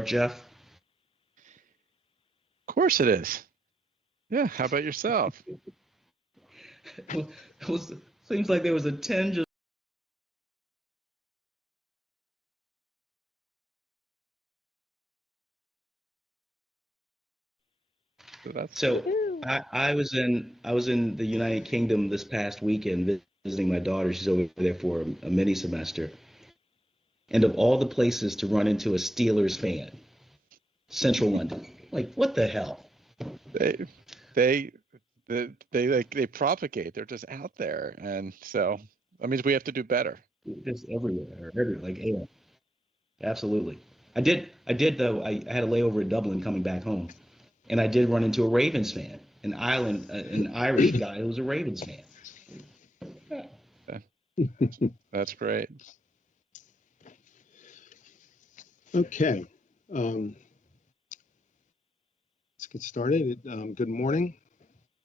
start, Jeff? Of course it is. Yeah. How about yourself? It was, seems like there was a tinge of. So I was in the United Kingdom this past weekend visiting my daughter. She's over there for a mini semester. And of all the places to run into a Steelers fan, Central London. Like, what the hell? They they they propagate. They're just out there, and so that means we have to do better. Just everywhere, like, yeah, absolutely. I did though. I had a layover in Dublin coming back home, and I did run into a Ravens fan, an Irish guy who was a Ravens fan. That's great. Okay, let's get started. Good morning.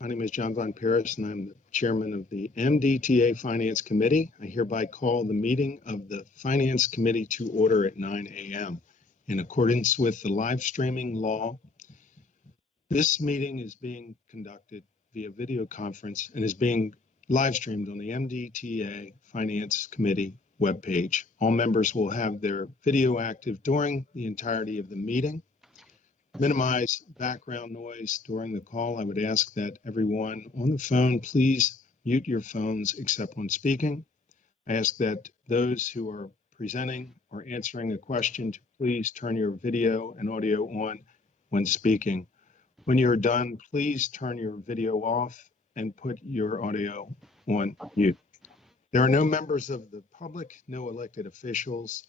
My name is John Von Paris, and I'm the chairman of the MDTA Finance Committee. I hereby call the meeting of the Finance Committee to order at 9 a.m. in accordance with the live streaming law. This meeting is being conducted via video conference and is being live streamed on the MDTA Finance Committee webpage. All members will have their video active during the entirety of the meeting. Minimize background noise during the call. I would ask that everyone on the phone please mute your phones except when speaking. I ask that those who are presenting or answering a question to please turn your video and audio on when speaking. When you're done, please turn your video off and put your audio on mute. There are no members of the public, no elected officials,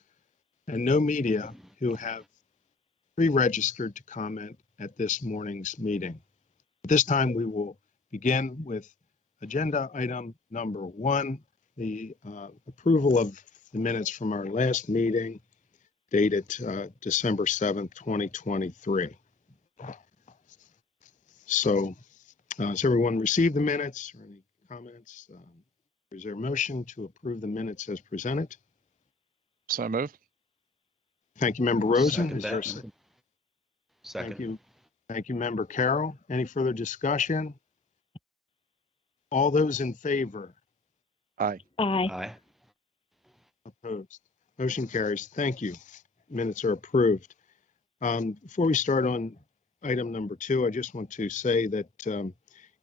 and no media who have pre-registered to comment at this morning's meeting. At this time, we will begin with agenda item number 1, the approval of the minutes from our last meeting dated December 7th, 2023. So has everyone received the minutes or any comments? Is there a motion to approve the minutes as presented? So moved. Thank you, Member Rosen. Second Is there a that. Thank Second. you. Thank you, Member Carroll. Any further discussion? All those in favor? Aye. Aye. Opposed? Motion carries. Thank you. Minutes are approved. Before we start on item number 2, I just want to say that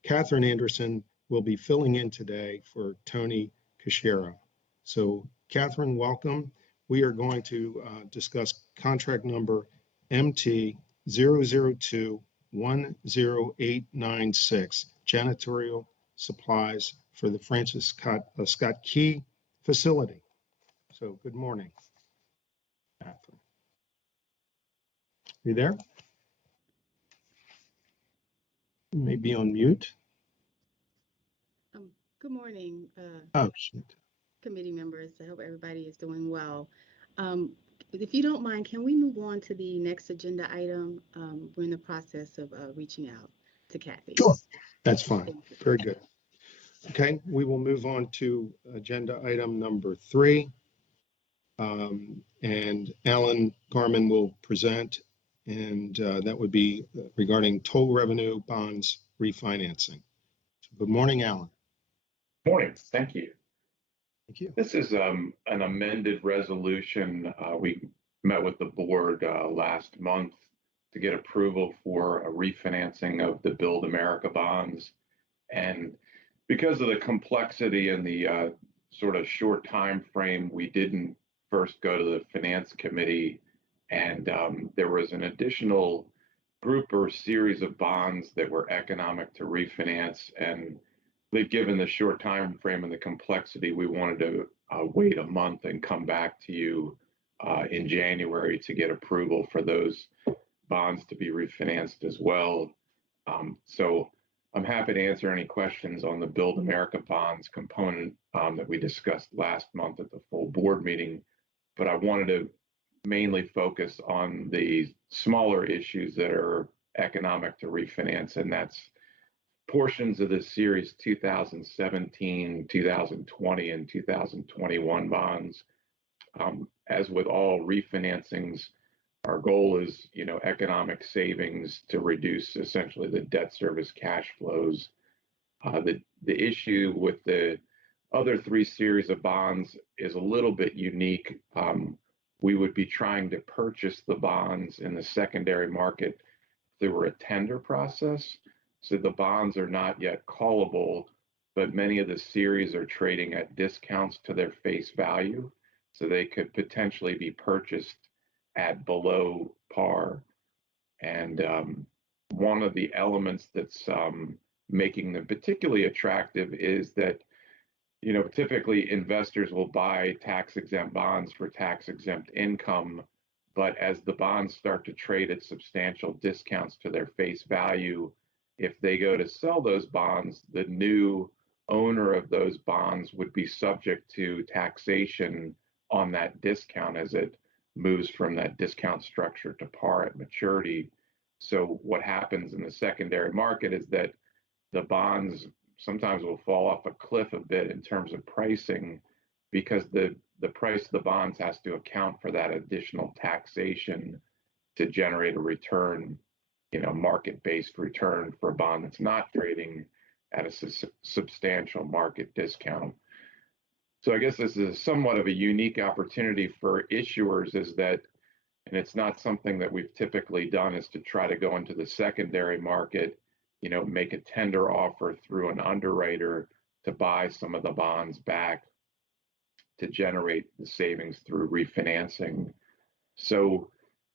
Catherine Anderson will be filling in today for Tony Kashira. So Catherine, welcome. We are going to discuss contract number MT 002-10896, janitorial supplies for the Francis Scott Key facility. So good morning, Catherine. You there? You may be on mute. Good morning, Oh, shit. committee members. I hope everybody is doing well. If you don't mind, can we move on to the next agenda item? We're in the process of reaching out to Kathy. Sure. That's fine. Very good. Okay, we will move on to agenda item number 3. And Alan Garman will present, and that would be regarding toll revenue bonds refinancing. So good morning, Alan. Morning. Thank you. Thank you. This is an amended resolution. We met with the board last month to get approval for a refinancing of the Build America bonds. And because of the complexity and the sort of short time frame, we didn't first go to the finance committee. And there was an additional group or series of bonds that were economic to refinance. And given the short time frame and the complexity, we wanted to wait a month and come back to you in January to get approval for those bonds to be refinanced as well. So I'm happy to answer any questions on the Build America bonds component that we discussed last month at the full board meeting, but I wanted to mainly focus on the smaller issues that are economic to refinance, and that's portions of the series 2017, 2020, and 2021 bonds. As with all refinancings, Our goal is, economic savings to reduce essentially the debt service cash flows. The issue with the other three series of bonds is a little bit unique. We would be trying to purchase the bonds in the secondary market through a tender process. So the bonds are not yet callable, but many of the series are trading at discounts to their face value. So they could potentially be purchased at below par. And one of the elements that's making them particularly attractive is that, typically investors will buy tax exempt bonds for tax exempt income. But as the bonds start to trade at substantial discounts to their face value, if they go to sell those bonds, the new owner of those bonds would be subject to taxation on that discount as it moves from that discount structure to par at maturity. So what happens in the secondary market is that the bonds sometimes will fall off a cliff a bit in terms of pricing because the price of the bonds has to account for that additional taxation to generate a return, market-based return for a bond that's not trading at a substantial market discount. So I guess this is somewhat of a unique opportunity for issuers is that, and it's not something that we've typically done, is to try to go into the secondary market, make a tender offer through an underwriter to buy some of the bonds back to generate the savings through refinancing. So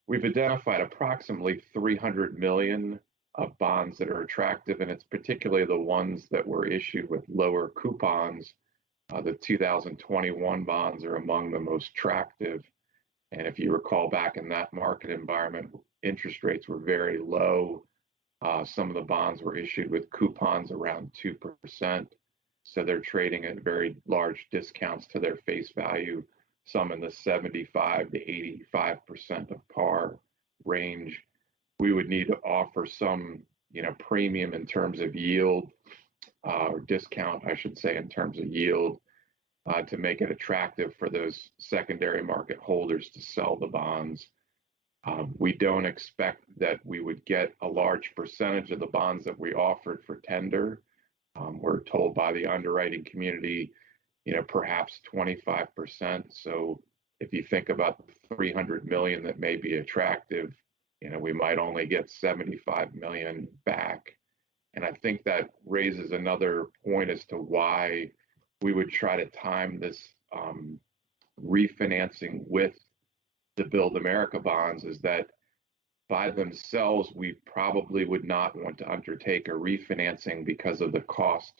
we've identified approximately 300 million of bonds that are attractive, and it's particularly the ones that were issued with lower coupons. The 2021 bonds are among the most attractive. And if you recall back in that market environment, interest rates were very low. Some of the bonds were issued with coupons around 2%. So they're trading at very large discounts to their face value, some in the 75 to 85% of par range. We would need to offer some, premium in terms of yield, or discount, I should say, in terms of yield, to make it attractive for those secondary market holders to sell the bonds. We don't expect that we would get a large percentage of the bonds that we offered for tender. We're told by the underwriting community, perhaps 25%. So if you think about the 300 million that may be attractive, we might only get 75 million back. And I think that raises another point as to why we would try to time this refinancing with the Build America bonds is that by themselves, we probably would not want to undertake a refinancing because of the cost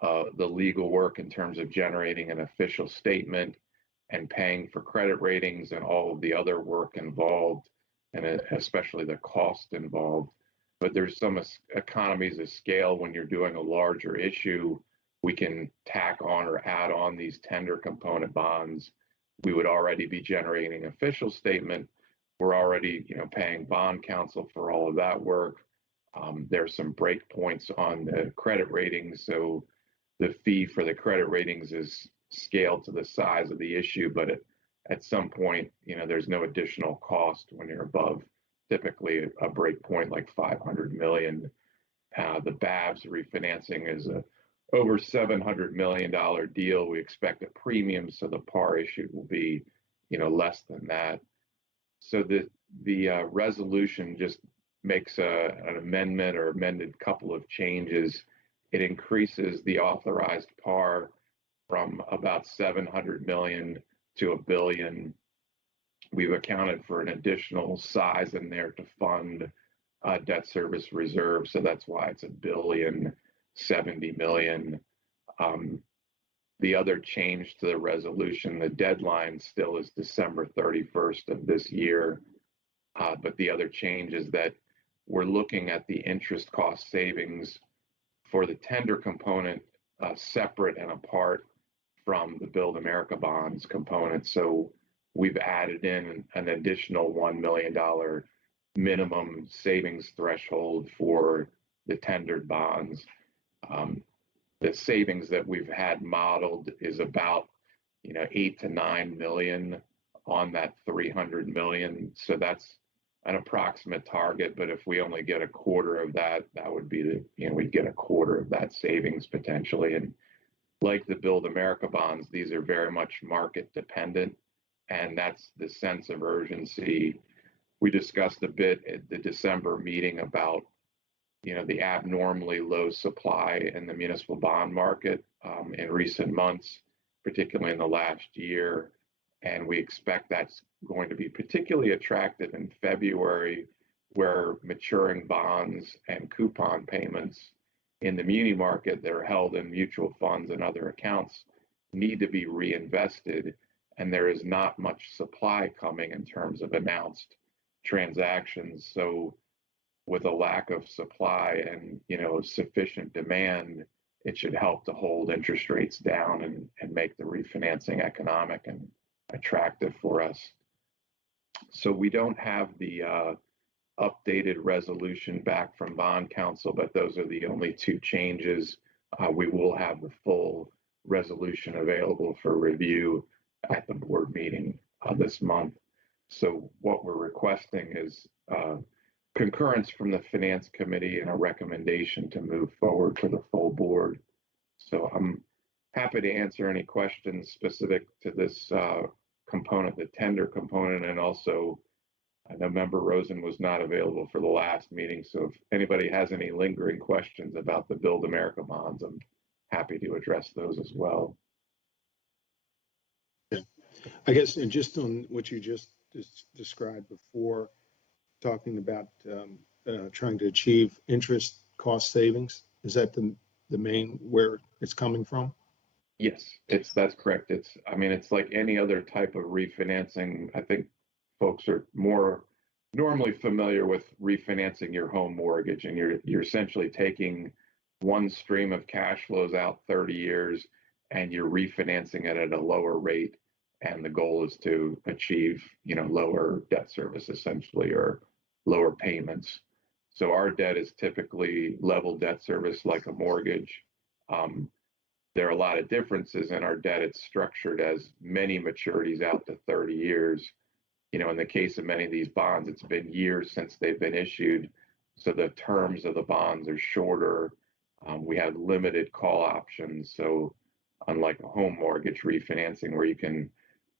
of the legal work in terms of generating an official statement and paying for credit ratings and all of the other work involved, and especially the cost involved. But there's some economies of scale when you're doing a larger issue. We can tack on or add on these tender component bonds. We would already be generating an official statement. We're already, paying bond counsel for all of that work. There's some break points on the credit ratings, so the fee for the credit ratings is scaled to the size of the issue. But at some point, there's no additional cost when you're above typically a break point like 500 million. The BABS refinancing is a over $700 million deal. We expect a premium, so the par issued will be, less than that. So the resolution just makes an amendment or amended couple of changes. It increases the authorized par from about 700 million to $1 billion. We've accounted for an additional size in there to fund debt service reserve, so that's why it's $1.07 billion. The other change to the resolution, the deadline still is December 31st of this year, but the other change is that we're looking at the interest cost savings for the tender component separate and apart from the Build America bonds component. So we've added in an additional $1 million minimum savings threshold for the tendered bonds. The savings that we've had modeled is about, 8 to 9 million on that 300 million. So that's an approximate target, but if we only get a quarter of that, that would be we'd get a quarter of that savings potentially. And like the Build America bonds, these are very much market dependent. And that's the sense of urgency. We discussed a bit at the December meeting about, the abnormally low supply in the municipal bond market in recent months, particularly in the last year. And we expect that's going to be particularly attractive in February, where maturing bonds and coupon payments in the muni market that are held in mutual funds and other accounts need to be reinvested. And there is not much supply coming in terms of announced transactions. So with a lack of supply and, sufficient demand, it should help to hold interest rates down and make the refinancing economic and attractive for us. So we don't have the updated resolution back from bond counsel, but those are the only two changes. We will have the full resolution available for review at the board meeting this month. So what we're requesting is concurrence from the finance committee and a recommendation to move forward for the full board. So I'm happy to answer any questions specific to this component, the tender component, and also I know Member Rosen was not available for the last meeting. So if anybody has any lingering questions about the Build America bonds, I'm happy to address those as well. Yeah. I guess, and just on what you just described before, talking about trying to achieve interest cost savings, is that the main where it's coming from? Yes, that's correct. It's like any other type of refinancing. I think folks are more normally familiar with refinancing your home mortgage, and you're essentially taking one stream of cash flows out 30 years and you're refinancing it at a lower rate. And the goal is to achieve, lower debt service essentially, or lower payments. So our debt is typically level debt service like a mortgage. There are a lot of differences in our debt. It's structured as many maturities out to 30 years. In the case of many of these bonds, it's been years since they've been issued. So the terms of the bonds are shorter. We have limited call options. So unlike a home mortgage refinancing where you can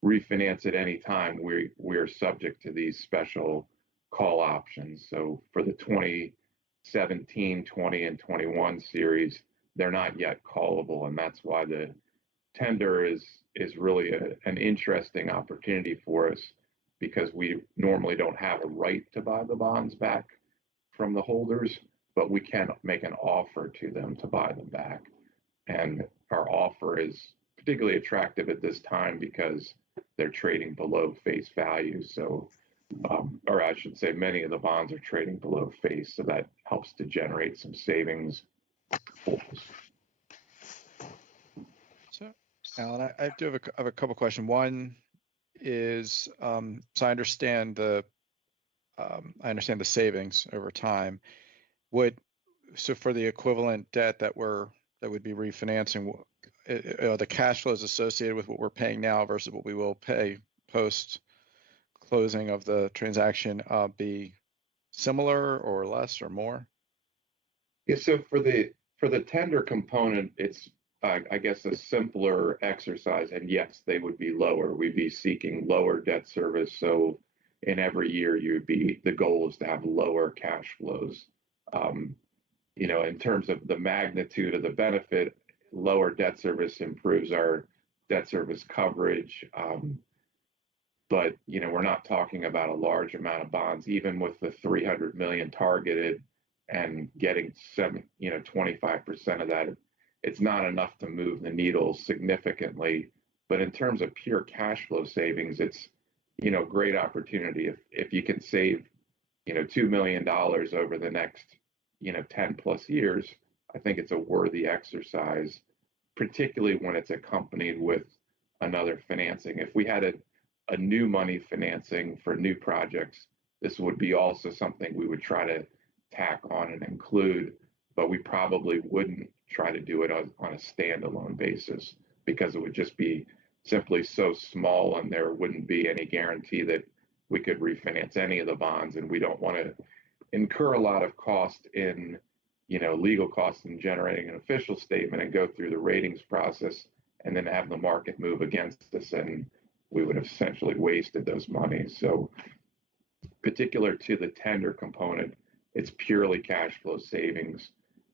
refinance at any time, we're subject to these special call options. So for the 2017, 20, and 21 series, they're not yet callable. And that's why the tender is really an interesting opportunity for us, because we normally don't have a right to buy the bonds back from the holders, but we can make an offer to them to buy them back. And our offer is particularly attractive at this time because they're trading below face value. So, or I should say many of the bonds are trading below face. So that helps to generate some savings for us. So, Alan, I do have a couple questions. One is, so I understand the savings over time. So for the equivalent debt that would be refinancing, the cash flows associated with what we're paying now versus what we will pay post closing of the transaction be similar or less or more? Yeah. So for the tender component, it's I guess a simpler exercise, and yes, they would be lower. We'd be seeking lower debt service. So in every year, the goal is to have lower cash flows. In terms of the magnitude of the benefit, lower debt service improves our debt service coverage. But we're not talking about a large amount of bonds, even with the 300 million targeted and getting 25% of that. It's not enough to move the needle significantly, but in terms of pure cash flow savings, it's great opportunity. If you can save $2 million over the next 10 plus years, I think it's a worthy exercise, particularly when it's accompanied with another financing. If we had a new money financing for new projects, this would be also something we would try to tack on and include, but we probably wouldn't try to do it on a standalone basis because it would just be simply so small, and there wouldn't be any guarantee that we could refinance any of the bonds, and we don't want to incur a lot of cost in, legal costs in generating an official statement and go through the ratings process and then have the market move against us, and we would have essentially wasted those monies. So particular to the tender component, it's purely cash flow savings.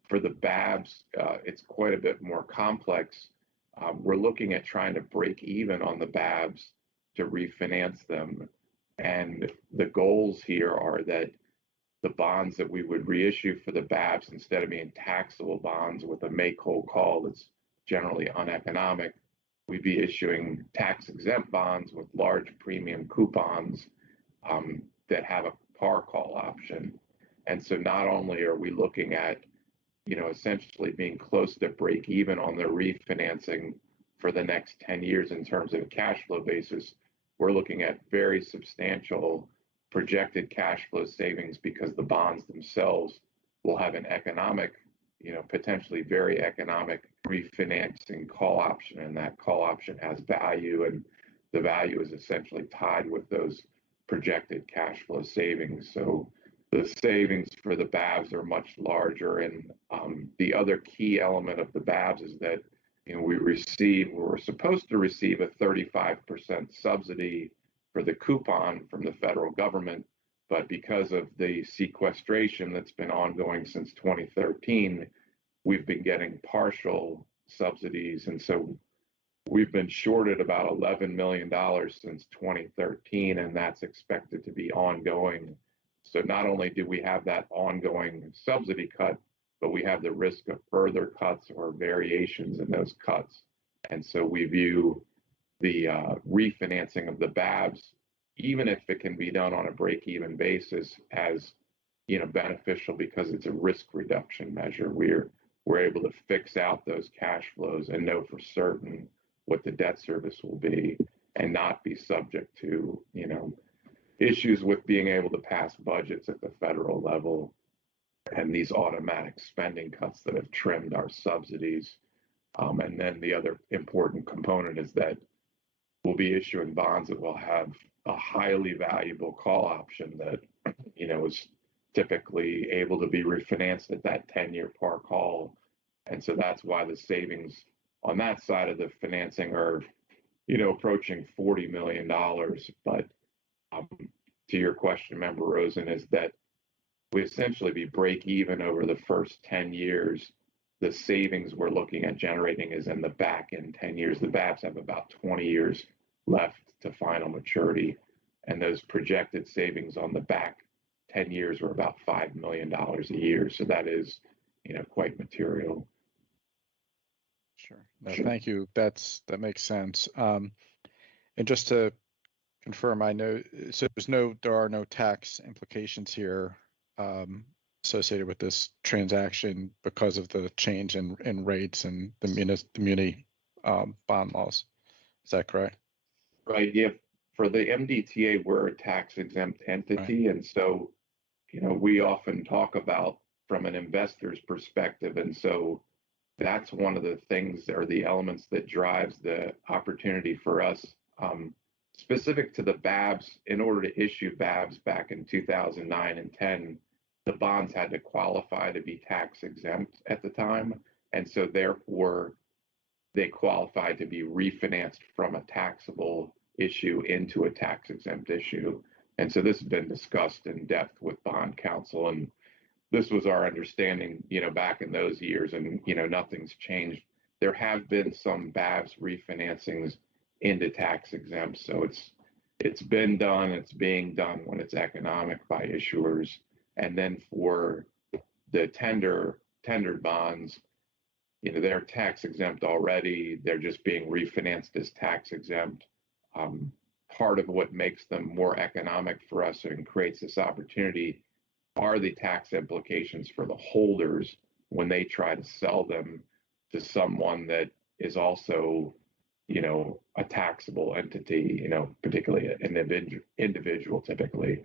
For the BABs, it's quite a bit more complex. We're looking at trying to break even on the BABs to refinance them. And the goals here are that the bonds that we would reissue for the BABs, instead of being taxable bonds with a make-whole call that's generally uneconomic, we'd be issuing tax-exempt bonds with large premium coupons that have a par call option. And so not only are we looking at, essentially being close to break even on the refinancing for the next 10 years in terms of a cash flow basis, we're looking at very substantial projected cash flow savings because the bonds themselves will have an economic, potentially very economic refinancing call option, and that call option has value, and the value is essentially tied with those projected cash flow savings. So the savings for the BABs are much larger, and the other key element of the BABs is that we're supposed to receive a 35% subsidy for the coupon from the federal government, but because of the sequestration that's been ongoing since 2013, we've been getting partial subsidies, and so we've been shorted about $11 million since 2013, and that's expected to be ongoing. So not only do we have that ongoing subsidy cut, but we have the risk of further cuts or variations in those cuts. And so we view the refinancing of the BABs, even if it can be done on a break-even basis, as beneficial because it's a risk reduction measure. We're able to fix out those cash flows and know for certain what the debt service will be, and not be subject to issues with being able to pass budgets at the federal level and these automatic spending cuts that have trimmed our subsidies. And then the other important component is that we'll be issuing bonds that will have a highly valuable call option that is typically able to be refinanced at that 10-year par call. And so that's why the savings on that side of the financing are approaching $40 million. But to your question, Member Rosen, is that we essentially be break even over the first 10 years. The savings we're looking at generating is in the back end 10 years. The BABs have about 20 years left to final maturity, and those projected savings on the back 10 years were about $5 million a year. So that is, quite material. Sure. No, thank you. That makes sense. And just to confirm, I know, so there are no tax implications here associated with this transaction because of the change in rates and the muni bond laws. Is that correct? Right. Yeah. For the MDTA, we're a tax exempt entity. Right. And so, we often talk about from an investor's perspective. And so that's one of the things or the elements that drives the opportunity for us. Specific to the BABs, in order to issue BABs back in 2009 and 10, the bonds had to qualify to be tax exempt at the time. And so therefore, they qualified to be refinanced from a taxable issue into a tax exempt issue. And so this has been discussed in depth with bond counsel. And this was our understanding, back in those years, and, nothing's changed. There have been some BABs refinancings into tax exempt. So it's been done, it's being done when it's economic by issuers. And then for the tendered bonds, they're tax exempt already. They're just being refinanced as tax exempt. Part of what makes them more economic for us and creates this opportunity are the tax implications for the holders when they try to sell them to someone that is also, a taxable entity, particularly an individual typically.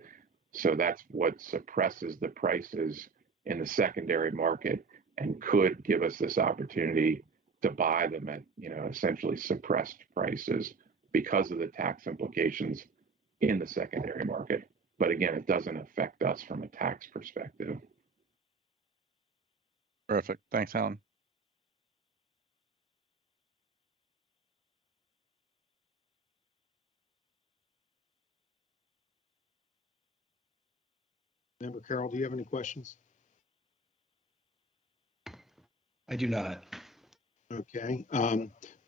So that's what suppresses the prices in the secondary market and could give us this opportunity to buy them at, essentially suppressed prices because of the tax implications in the secondary market. But again, it doesn't affect us from a tax perspective. Perfect. Thanks, Alan. Member Carroll, do you have any questions? I do not. Okay.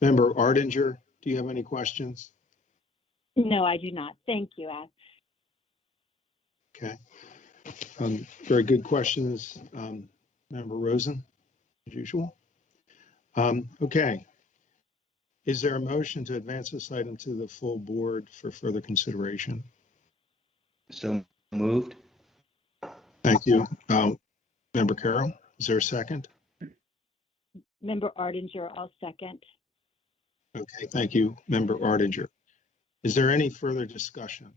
Member Ardinger, do you have any questions? No, I do not. Thank you, Al. Okay. Very good questions, Member Rosen, as usual. Okay. Is there a motion to advance this item to the full board for further consideration? So moved. Thank you. Member Carroll, is there a second? Member Ardinger, I'll second. Okay, thank you, Member Ardinger. Is there any further discussion?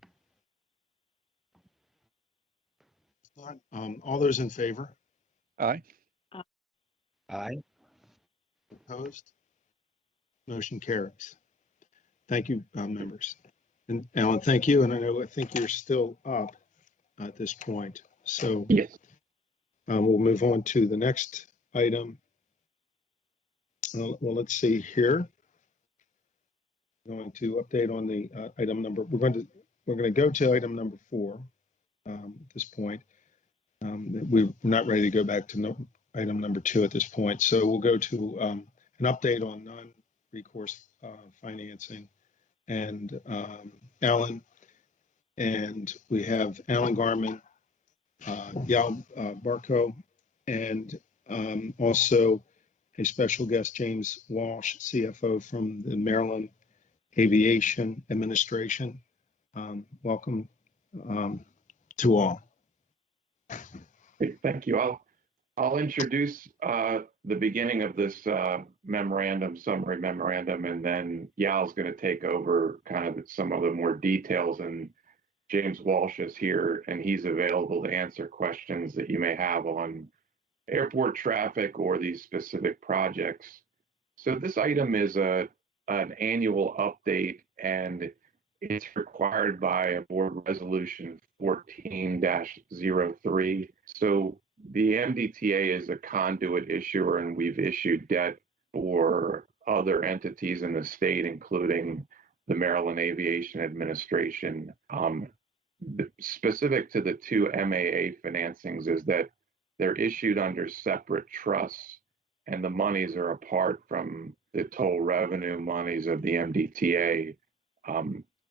All those in favor? Aye. Aye. Opposed? Motion carries. Thank you, members. And Alan, thank you. And I think you're still up at this point. So Yes. we'll move on to the next item. Well, let's see here. I'm going to update on the item number. We're going to go to item number 4 at this point. We're not ready to go back to item number 2 at this point. So we'll go to an update on non-recourse financing. And Alan, and we have Alan Garman, Yal Barco, and also a special guest, James Walsh, CFO from the Maryland Aviation Administration. Welcome to all. Thank you. I'll introduce the beginning of this summary memorandum, and then Yal's going to take over kind of some of the more details, and James Walsh is here, and he's available to answer questions that you may have on airport traffic or these specific projects. So this item is an annual update, and it's required by a board resolution 14-03. So the MDTA is a conduit issuer, and we've issued debt for other entities in the state, including the Maryland Aviation Administration. Specific to the two MAA financings is that they're issued under separate trusts, and the monies are apart from the toll revenue monies of the MDTA.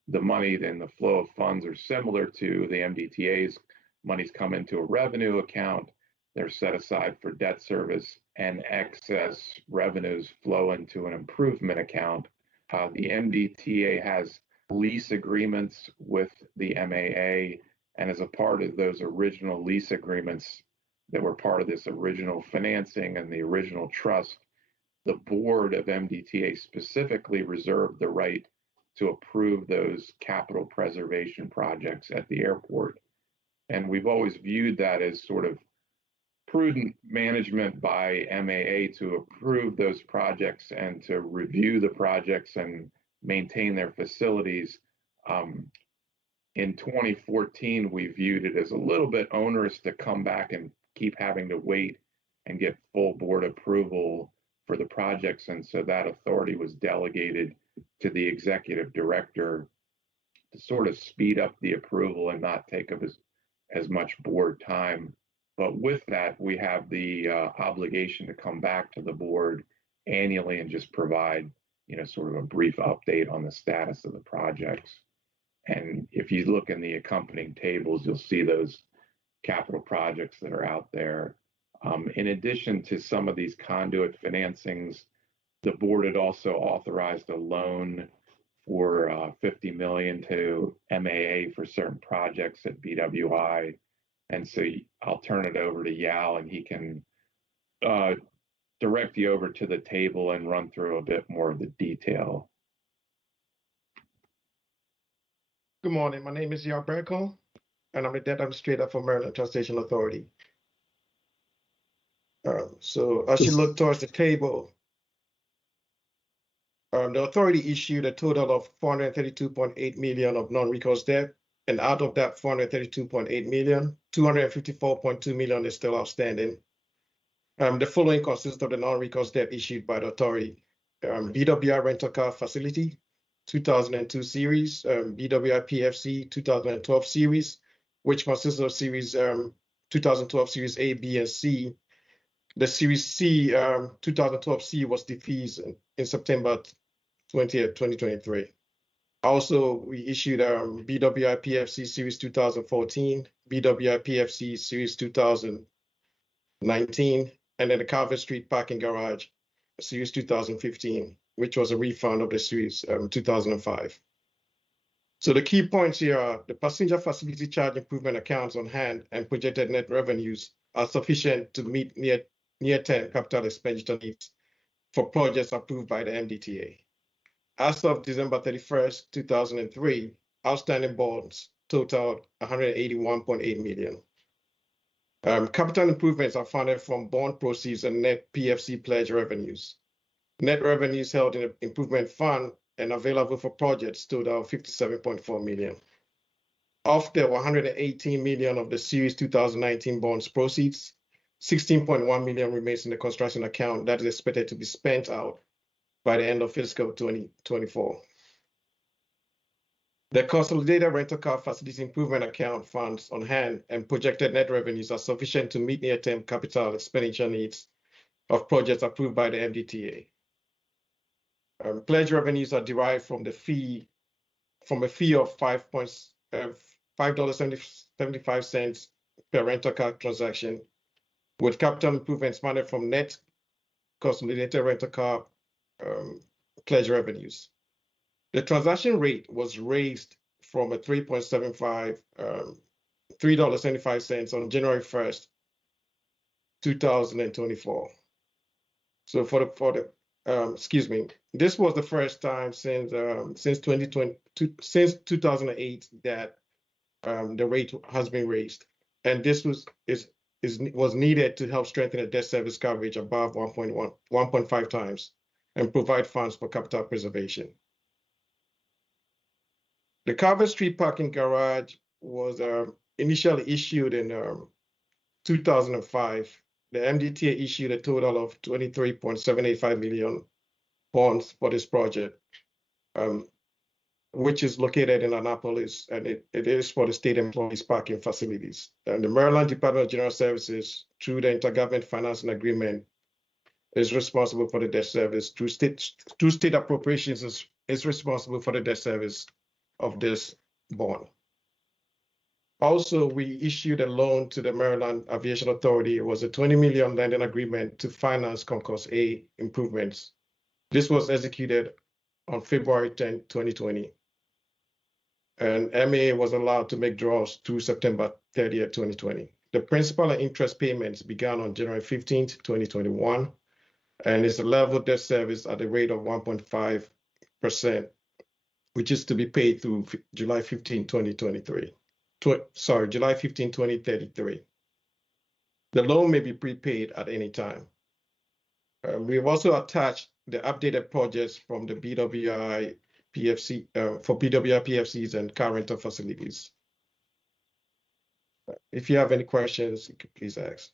The money and the flow of funds are similar to the MDTA's. Monies come into a revenue account, they're set aside for debt service, and excess revenues flow into an improvement account. The MDTA has lease agreements with the MAA, and as a part of those original lease agreements that were part of this original financing and the original trust, the board of MDTA specifically reserved the right to approve those capital preservation projects at the airport. And we've always viewed that as sort of prudent management by MAA to approve those projects and to review the projects and maintain their facilities. In 2014, we viewed it as a little bit onerous to come back and keep having to wait and get full board approval for the projects. And so that authority was delegated to the executive director to sort of speed up the approval and not take up as much board time. But with that, we have the obligation to come back to the board annually and just provide, sort of a brief update on the status of the projects. And if you look in the accompanying tables, you'll see those capital projects that are out there. In addition to some of these conduit financings, the board had also authorized a loan for $50 million to MAA for certain projects at BWI. And so I'll turn it over to Yal, and he can direct you over to the table and run through a bit more of the detail. Good morning. My name is Yal Berko, and I'm the debt administrator for Maryland Transportation Authority. So as you look towards the table, The authority issued a total of 432.8 million of non-recourse debt, and out of that 432.8 million, 254.2 million is still outstanding. The following consists of the non-recourse debt issued by the authority: BWI rental car facility, 2002 series, BWI PFC 2012 series, which consists of series 2012 series A, B, and C. The series C, 2012 C, was defeased in September 20th, 2023. Also, we issued BWI PFC series 2014, BWI PFC series 2019, and then the Carver Street Parking Garage series 2015, which was a refund of the series 2005. So the key points here are the passenger facility charge improvement accounts on hand and projected net revenues are sufficient to meet near-term capital expenditure needs for projects approved by the MDTA. As of December 31st, 2003, outstanding bonds totaled 181.8 million. Capital improvements are funded from bond proceeds and net PFC pledge revenues. Net revenues held in the improvement fund and available for projects total 57.4 million. Of the 118 million of the series 2019 bonds proceeds, 16.1 million remains in the construction account that is expected to be spent out by the end of fiscal 2024. The consolidated rental car facility improvement account funds on hand and projected net revenues are sufficient to meet near-term capital expenditure needs of projects approved by the MDTA. Pledge revenues are derived from a fee of $5.75 per rental car transaction, with capital improvements funded from net consolidated rental car pledge revenues. The transaction rate was raised from a $3.75 on January 1st, 2024. So this was the first time since 2008 that the rate has been raised, and this was needed to help strengthen the debt service coverage above 1.5 times and provide funds for capital preservation. The Carver Street Parking Garage was initially issued in 2005. The MDTA issued a total of 23.785 million bonds for this project, which is located in Annapolis, and it is for the state employees' parking facilities. And the Maryland Department of General Services, through the Intergovernment Financing Agreement, is responsible for the debt service. Through state appropriations is responsible for the debt service of this bond. Also, we issued a loan to the Maryland Aviation Authority. It was a $20 million lending agreement to finance Concourse A improvements. This was executed on February 10, 2020. And MAA was allowed to make draws through September 30, 2020. The principal and interest payments began on January 15, 2021, and is a level debt service at a rate of 1.5%, which is to be paid through July 15, 2033. July 15, 2033. The loan may be prepaid at any time. We've also attached the updated projects from the BWI PFC for BWI PFCs and car rental facilities. If you have any questions, you could please ask.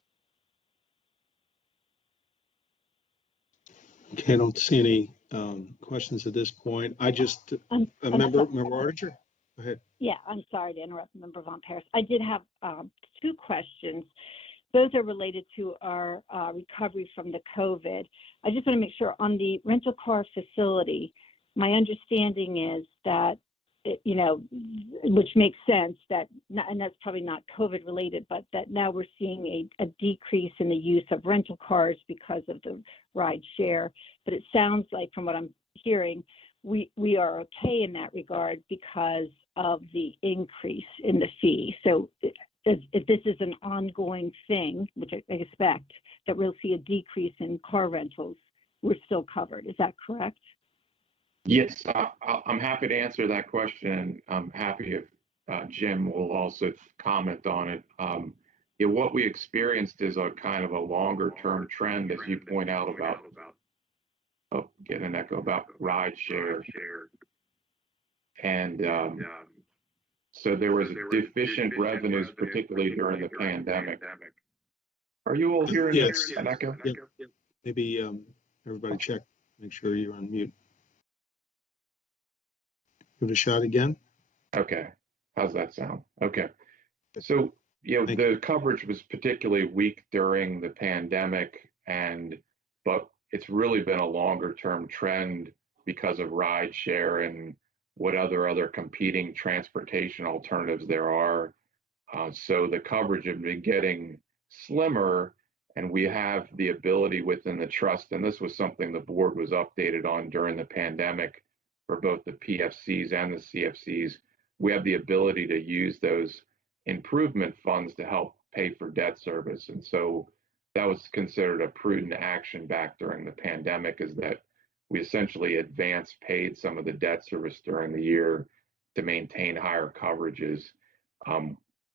Okay, I don't see any questions at this point. Member Archer, go ahead. Yeah, I'm sorry to interrupt, Member Von Paris. I did have two questions. Those are related to our recovery from the COVID. I just want to make sure on the rental car facility, my understanding is that, which makes sense, and that's probably not COVID related, but that now we're seeing a decrease in the use of rental cars because of the ride share. But it sounds like, from what I'm hearing, we are okay in that regard because of the increase in the fee. So if this is an ongoing thing, which I expect, that we'll see a decrease in car rentals, we're still covered. Is that correct? Yes, I'm happy to answer that question. I'm happy if Jim will also comment on it. What we experienced is a kind of a longer term trend, as you point out, about oh, getting an echo about ride share. And so there was deficient revenues, particularly during the pandemic. Are you all hearing Yes. an echo? Yep. Maybe everybody check, make sure you're on mute. Give it a shot again. Okay. How's that sound? Okay. So, the coverage was particularly weak during the pandemic, but it's really been a longer term trend because of ride share and what other competing transportation alternatives there are. So the coverage has been getting slimmer, and we have the ability within the trust, and this was something the board was updated on during the pandemic for both the PFCs and the CFCs. We have the ability to use those improvement funds to help pay for debt service. And so that was considered a prudent action back during the pandemic, is that we essentially advance paid some of the debt service during the year to maintain higher coverages.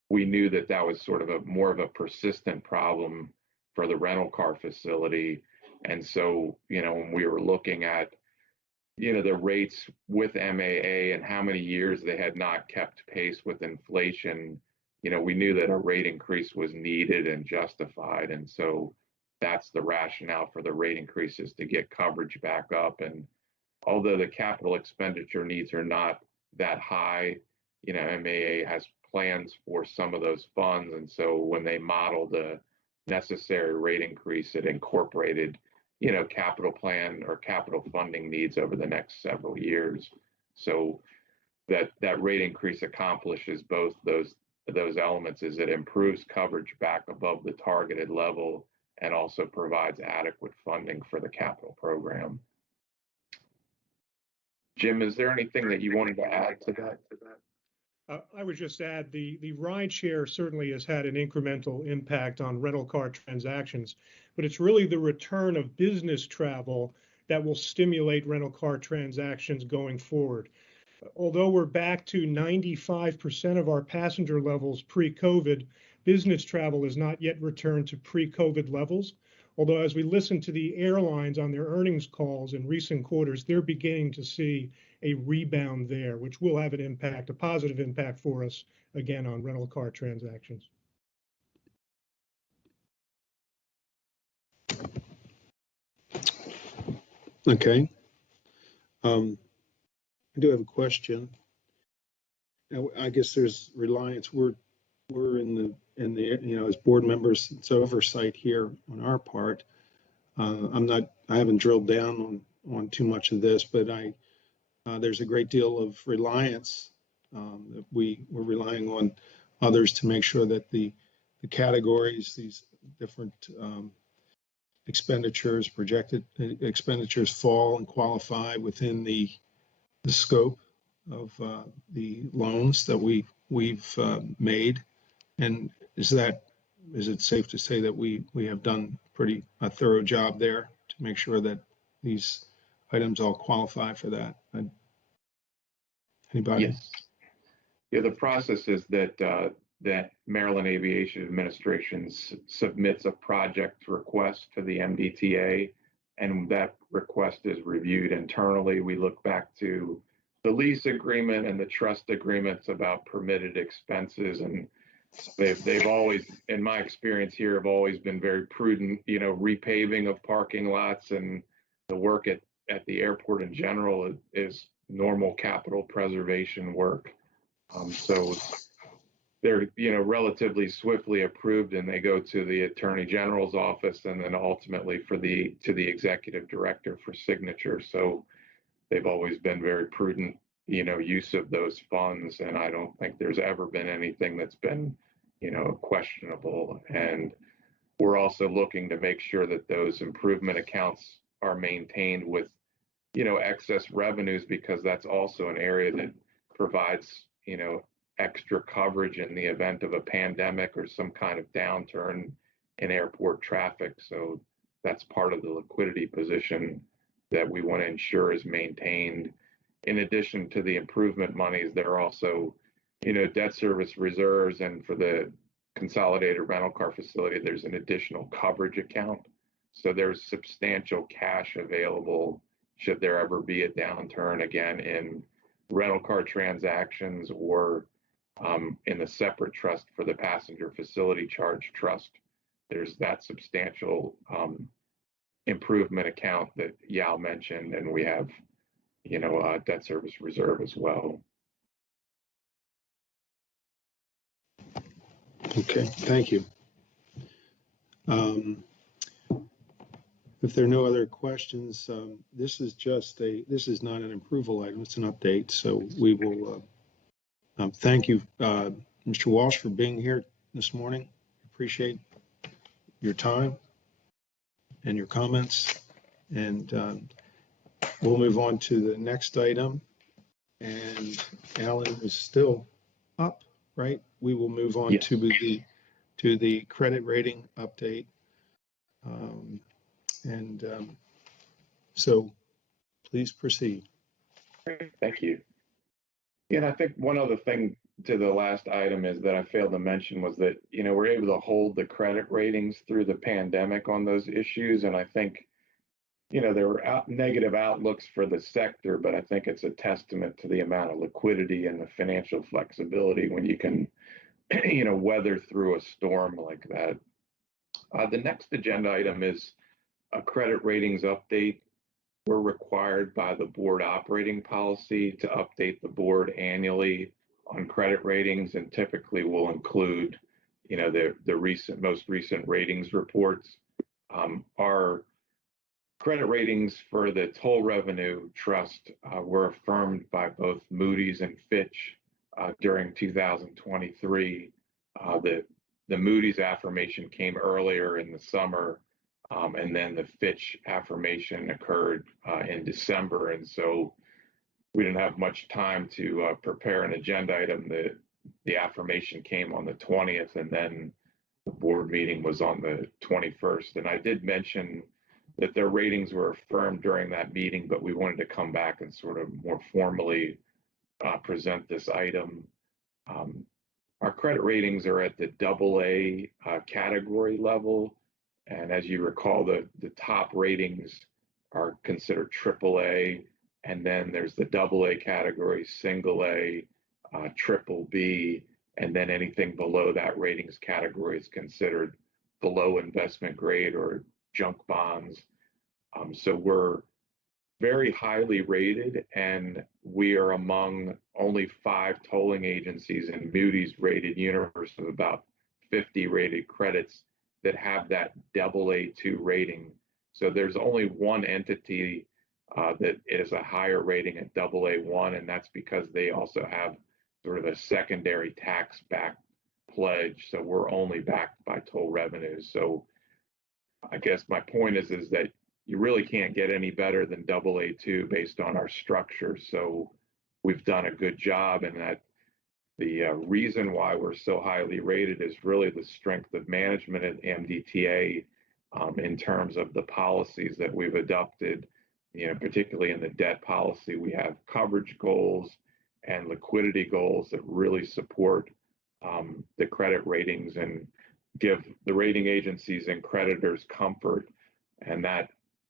We knew that that was sort of more of a persistent problem for the rental car facility. And so, when we were looking at, the rates with MAA and how many years they had not kept pace with inflation, we knew that a rate increase was needed and justified. And so that's the rationale for the rate increases, to get coverage back up. And although the capital expenditure needs are not that high, MAA has plans for some of those funds. And so when they modeled the necessary rate increase, it incorporated, capital plan or capital funding needs over the next several years. So that rate increase accomplishes both those elements, is it improves coverage back above the targeted level and also provides adequate funding for the capital program. Jim, is there anything that you wanted to add to that? I would just add the ride share certainly has had an incremental impact on rental car transactions, but it's really the return of business travel that will stimulate rental car transactions going forward. Although we're back to 95% of our passenger levels pre-COVID, business travel has not yet returned to pre-COVID levels. Although as we listen to the airlines on their earnings calls in recent quarters, they're beginning to see a rebound there, which will have an impact, a positive impact for us, again, on rental car transactions. Okay. I do have a question. Now, I guess there's reliance. We're in the as board members, it's oversight here on our part. I haven't drilled down on too much of this, but there's a great deal of reliance that we're relying on others to make sure that the categories, these different expenditures, projected expenditures, fall and qualify within the scope of the loans that we've made. And is it safe to say that we have done a thorough job there to make sure that these items all qualify for that? Anybody? Yes. Yeah, the process is that Maryland Aviation Administration submits a project request to the MDTA, and that request is reviewed internally. We look back to the lease agreement and the trust agreements about permitted expenses, and they've always, in my experience here, have always been very prudent. Repaving of parking lots and the work at the airport in general is normal capital preservation work. So they're relatively swiftly approved, and they go to the Attorney General's office, and then ultimately to the Executive Director for signature. So they've always been very prudent use of those funds, and I don't think there's ever been anything that's been questionable. And we're also looking to make sure that those improvement accounts are maintained with excess revenues, because that's also an area that provides extra coverage in the event of a pandemic or some kind of downturn in airport traffic. So that's part of the liquidity position that we want to ensure is maintained. In addition to the improvement monies, there are also debt service reserves, and for the consolidated rental car facility, there's an additional coverage account. So there's substantial cash available should there ever be a downturn again in rental car transactions or in the separate trust for the passenger facility charge trust. There's that substantial improvement account that Yao mentioned, and we have, debt service reserve as well. Okay, thank you. If there are no other questions, this is not an approval item, it's an update. So we will thank you, Mr. Walsh, for being here this morning. Appreciate your time and your comments. And we'll move on to the next item. And Alan is still up, right? We will move on Yes. to the credit rating update. So please proceed. Great, thank you. And I think one other thing to the last item is that I failed to mention was that, we're able to hold the credit ratings through the pandemic on those issues. And I think, there were negative outlooks for the sector, but I think it's a testament to the amount of liquidity and the financial flexibility when you can, weather through a storm like that. The next agenda item is a credit ratings update. We're required by the board operating policy to update the board annually on credit ratings, and typically will include, the most recent ratings reports. Our credit ratings for the toll revenue trust were affirmed by both Moody's and Fitch during 2023. The Moody's affirmation came earlier in the summer. And then the Fitch affirmation occurred in December. And so we didn't have much time to prepare an agenda item. The affirmation came on the 20th, and then the board meeting was on the 21st. And I did mention that their ratings were affirmed during that meeting, but we wanted to come back and sort of more formally present this item. Our credit ratings are at the AA category level. And as you recall, the top ratings are considered AAA, and then there's the AA category, single A, triple B, and then anything below that ratings category is considered below investment grade or junk bonds. So we're very highly rated, and we are among only 5 tolling agencies in Moody's rated universe of about 50 rated credits that have that AA2 rating. So there's only one entity that is a higher rating at AA1, and that's because they also have sort of a secondary tax-backed pledge. So we're only backed by toll revenues. So I guess my point is that you really can't get any better than AA2 based on our structure. So we've done a good job, and that the reason why we're so highly rated is really the strength of management at MDTA in terms of the policies that we've adopted, particularly in the debt policy. We have coverage goals and liquidity goals that really support the credit ratings and give the rating agencies and creditors comfort. And that,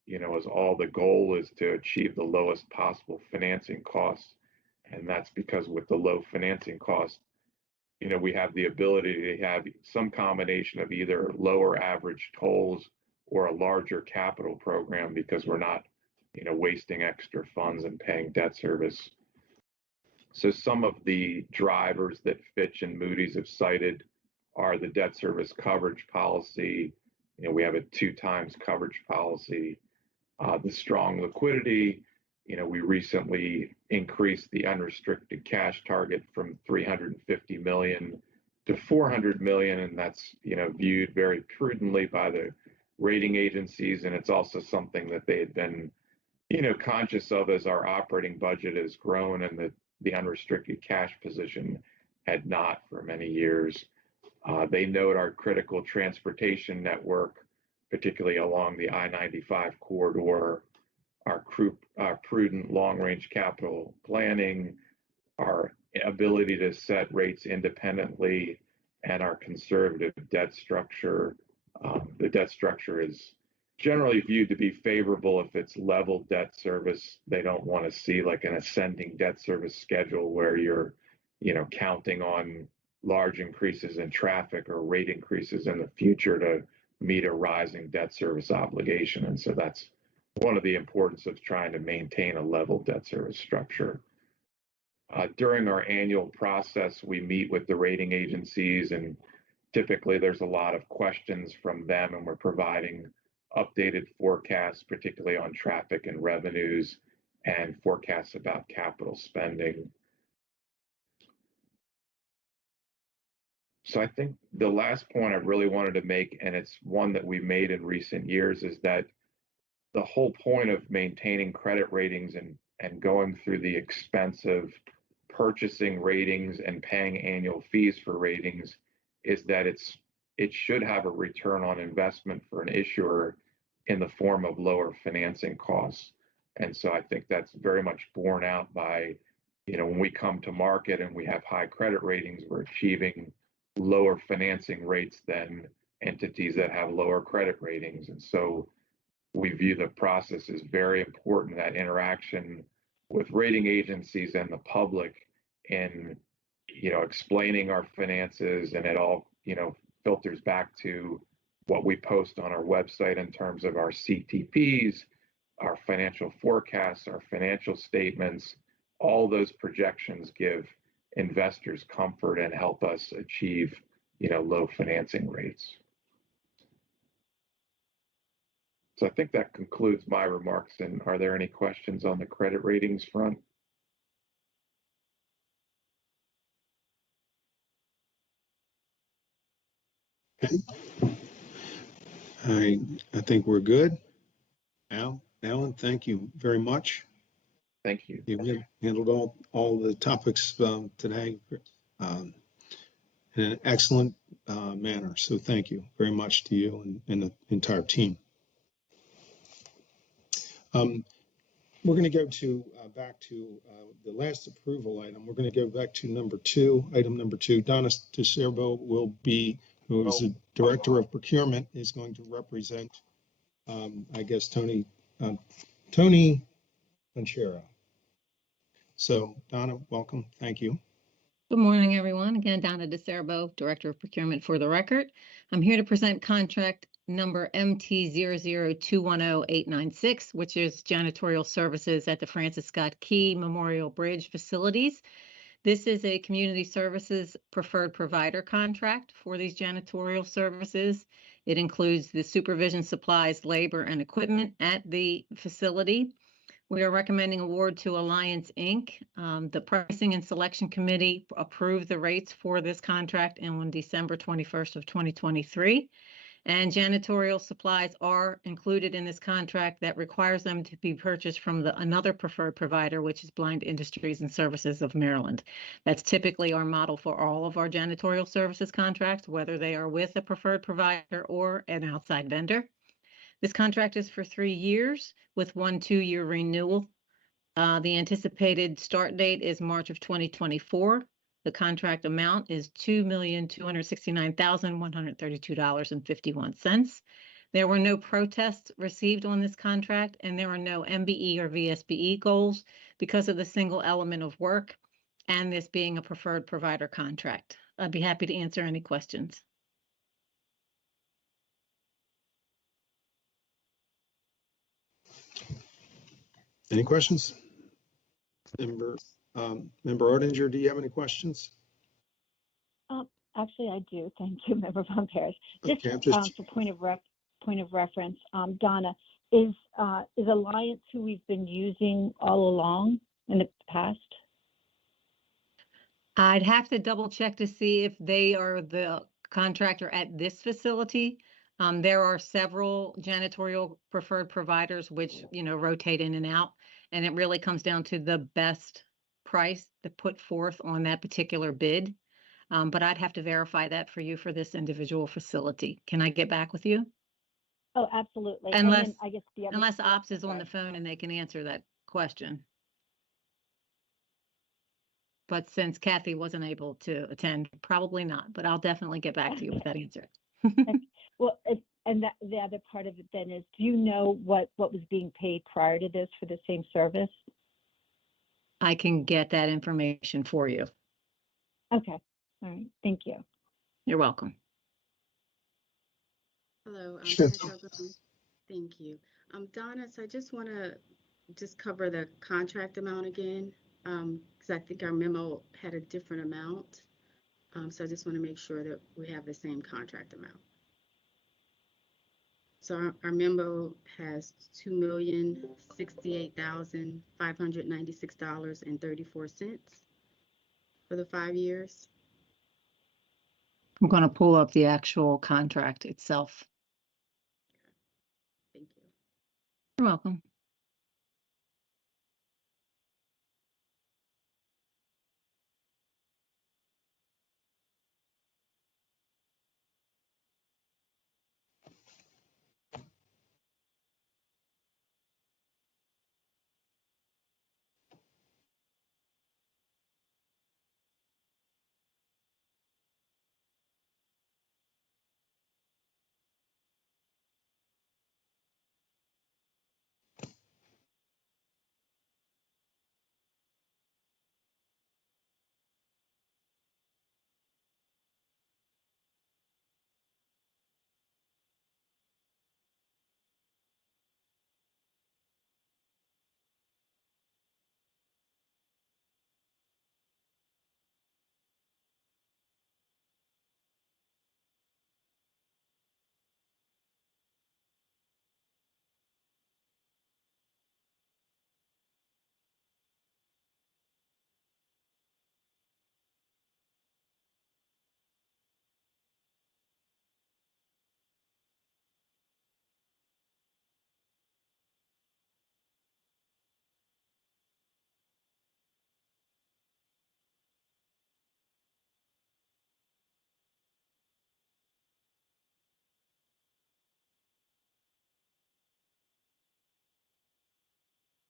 is all the goal is to achieve the lowest possible financing costs. And that's because with the low financing costs, we have the ability to have some combination of either lower average tolls or a larger capital program because we're not, wasting extra funds and paying debt service. So some of the drivers that Fitch and Moody's have cited are the debt service coverage policy. We have a 2 times coverage policy. The strong liquidity. We recently increased the unrestricted cash target from 350 million to 400 million, and that's viewed very prudently by the rating agencies, and it's also something that they had been conscious of as our operating budget has grown and the unrestricted cash position had not for many years. They note our critical transportation network, particularly along the I-95 corridor, our prudent long-range capital planning, our ability to set rates independently, and our conservative debt structure. The debt structure is generally viewed to be favorable if it's level debt service. They don't want to see like an ascending debt service schedule where you're, counting on large increases in traffic or rate increases in the future to meet a rising debt service obligation. And so that's one of the importance of trying to maintain a level debt service structure. During our annual process, we meet with the rating agencies, and typically there's a lot of questions from them, and we're providing updated forecasts, particularly on traffic and revenues, and forecasts about capital spending. So I think the last point I really wanted to make, and it's one that we made in recent years, is that the whole point of maintaining credit ratings and going through the expense of purchasing ratings and paying annual fees for ratings is that it should have a return on investment for an issuer in the form of lower financing costs. And so I think that's very much borne out by, when we come to market and we have high credit ratings, we're achieving lower financing rates than entities that have lower credit ratings. And so we view the process as very important, that interaction with rating agencies and the public in, explaining our finances, and it all, filters back to what we post on our website in terms of our CTPs, our financial forecasts, our financial statements. All those projections give investors comfort and help us achieve, low financing rates. So I think that concludes my remarks. And are there any questions on the credit ratings front? Okay. I think we're good. Alan, thank you very much. Thank you. You handled all the topics today in an excellent manner. So thank you very much to you and the entire team. We're going to go to back to the last approval item. We're going to go back to item number two. Donna DeCerbo will be, who is the Director of Procurement, is going to represent, I guess, Tony Panchero. So Donna, welcome. Thank you. Good morning, everyone. Again, Donna DeCerbo, Director of Procurement for the record. I'm here to present contract number MT00210-896, which is janitorial services at the Francis Scott Key Memorial Bridge facilities. This is a community services preferred provider contract for these janitorial services. It includes the supervision, supplies, labor, and equipment at the facility. We are recommending award to Alliance Inc. The Pricing and Selection Committee approved the rates for this contract on December 21st of 2023. And janitorial supplies are included in this contract that requires them to be purchased from another preferred provider, which is Blind Industries and Services of Maryland. That's typically our model for all of our janitorial services contracts, whether they are with a preferred provider or an outside vendor. This contract is for 3 years with 1 2-year renewal. The anticipated start date is March of 2024. The contract amount is $2,269,132.51. There were no protests received on this contract, and there are no MBE or VSBE goals because of the single element of work and this being a preferred provider contract. I'd be happy to answer any questions. Any questions? Member Oettinger, do you have any questions? Actually, I do. Thank you, Member Von Paris. Just, Okay, for point of reference, Donna, is Alliance who we've been using all along in the past? I'd have to double check to see if they are the contractor at this facility. There are several janitorial preferred providers which, rotate in and out, and it really comes down to the best price to put forth on that particular bid. But I'd have to verify that for you for this individual facility. Can I get back with you? Oh, absolutely. Unless, and then I guess the other, unless Ops is on the phone and they can answer that question. But since Kathy wasn't able to attend, probably not, but I'll definitely get back to you with that answer. Well, and then the other part of it then is, do you know what was being paid prior to this for the same service? I can get that information for you. Okay, all right, thank you. You're welcome. Hello, Sure. thank you. Donna, so I just want to just cover the contract amount again, because I think our memo had a different amount. So I just want to make sure that we have the same contract amount. So our memo has $2,068,596.34 for the 5 years. I'm going to pull up the actual contract itself. Thank you. You're welcome.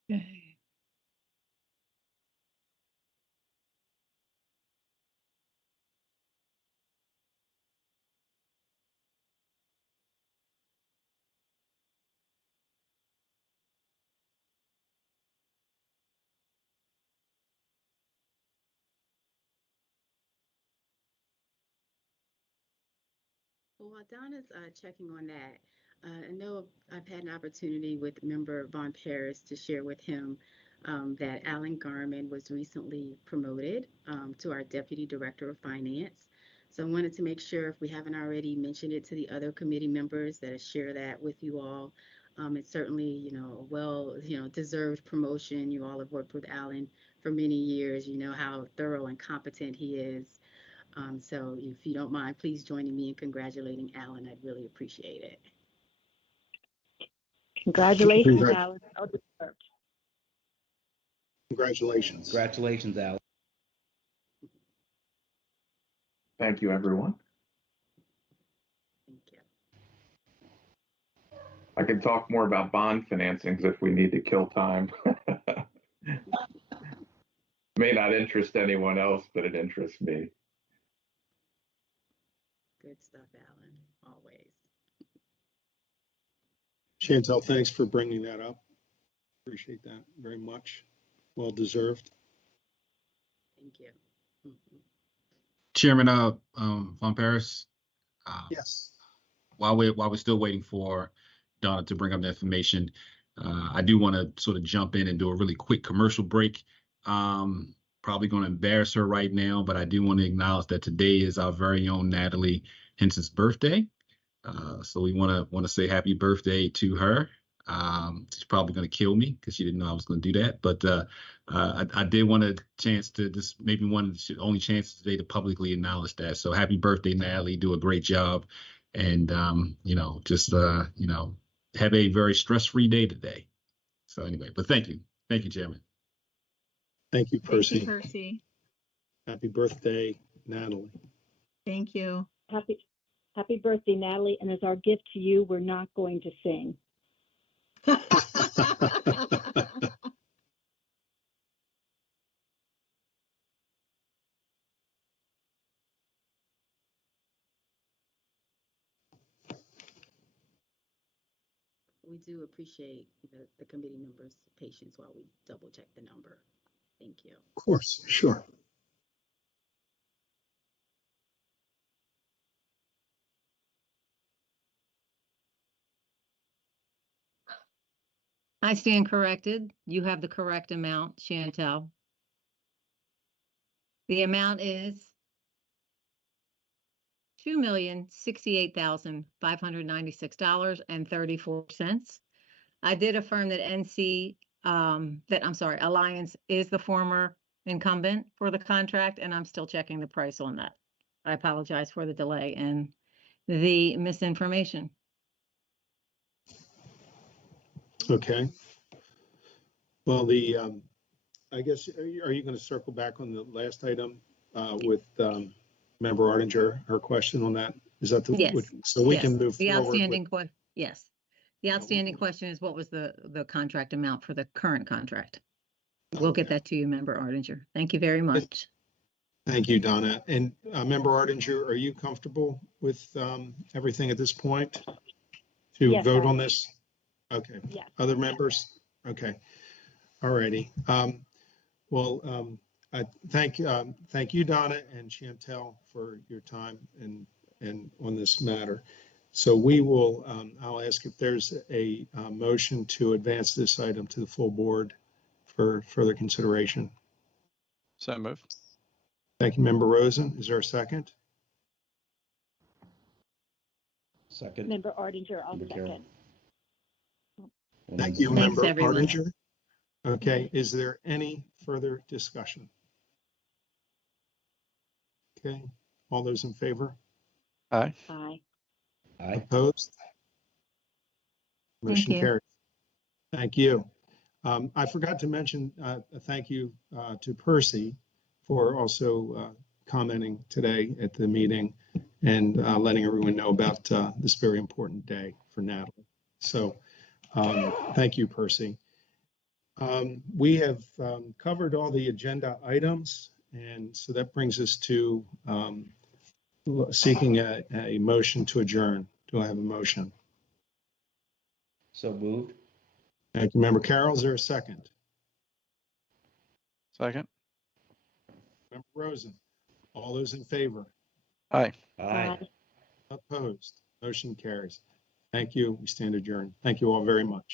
Okay. Well, while Donna's checking on that, I know I've had an opportunity with Member Von Paris to share with him that Alan Garman was recently promoted to our Deputy Director of Finance. So I wanted to make sure, if we haven't already mentioned it to the other committee members, that I share that with you all. It's certainly, a well, deserved promotion. You all have worked with Alan for many years. You know how thorough and competent he is. So if you don't mind, please joining me in congratulating Alan. I'd really appreciate it. Congratulations, Congrat- Alan. Well deserved. Congratulations. Congratulations, Alex. Thank you, everyone. Thank you. I can talk more about bond financings if we need to kill time. May not interest anyone else, but it interests me. Good stuff, Alan, always. Chantel, thanks for bringing that up. Appreciate that very much. Well deserved. Thank you. Mhm. Chairman Von Paris, Yes. while we're still waiting for Donna to bring up the information, I do want to sort of jump in and do a really quick commercial break. Probably going to embarrass her right now, but I do want to acknowledge that today is our very own Natalie Henson's birthday. So we want to say happy birthday to her. She's probably going to kill me because she didn't know I was going to do that. But I did want a chance to just maybe one of the only chances today to publicly acknowledge that. So happy birthday, Natalie. Do a great job. And, just, have a very stress-free day today. So anyway, but thank you. Thank you, Chairman. Thank you, Thank you, Percy. Percy. Happy birthday, Natalie. Thank you. Happy birthday, Natalie. And as our gift to you, we're not going to sing. we do appreciate the committee members' patience while we double check the number. Thank you. Of course, sure. I stand corrected. You have the correct amount, Chantel. The amount is $2,068,596.34. I did affirm that Alliance is the former incumbent for the contract, and I'm still checking the price on that. I apologize for the delay and the misinformation. Okay. Well, I guess, are you going to circle back on the last item with Member Artinger, her question on that? Is that Yes. so we Yes. can move The forward outstanding yes. The outstanding question is, what was the contract amount for the current contract? We'll get that to you, Member Artinger. Thank you very much. Thank you, Donna. And Member Artinger, are you comfortable with everything at this point to Yes, vote on this? Okay. Yes. Other members? Okay. All righty. Well, I thank you, Donna and Chantel, for your time and on this matter. So we will, I'll ask if there's a motion to advance this item to the full board for further consideration. So moved. Thank you, Member Rosen. Is there a second? Second. Member Artinger, I'll Member second. Carroll. Thank you, Thanks, Member everyone. Artinger. Okay, is there any further discussion? Okay, all those in favor? Aye. Aye. Aye. Opposed? Motion you. carries. Thank you. I forgot to mention a thank you to Percy for also commenting today at the meeting and letting everyone know about this very important day for Natalie. So thank you, Percy. We have covered all the agenda items, and so that brings us to seeking a motion to adjourn. Do I have a motion? So moved. Thank you, Member Carroll. Is there a second? Second. Member Rosen. All those in favor? Aye. Aye. Opposed? Motion carries. Thank you. We stand adjourned. Thank you all very much.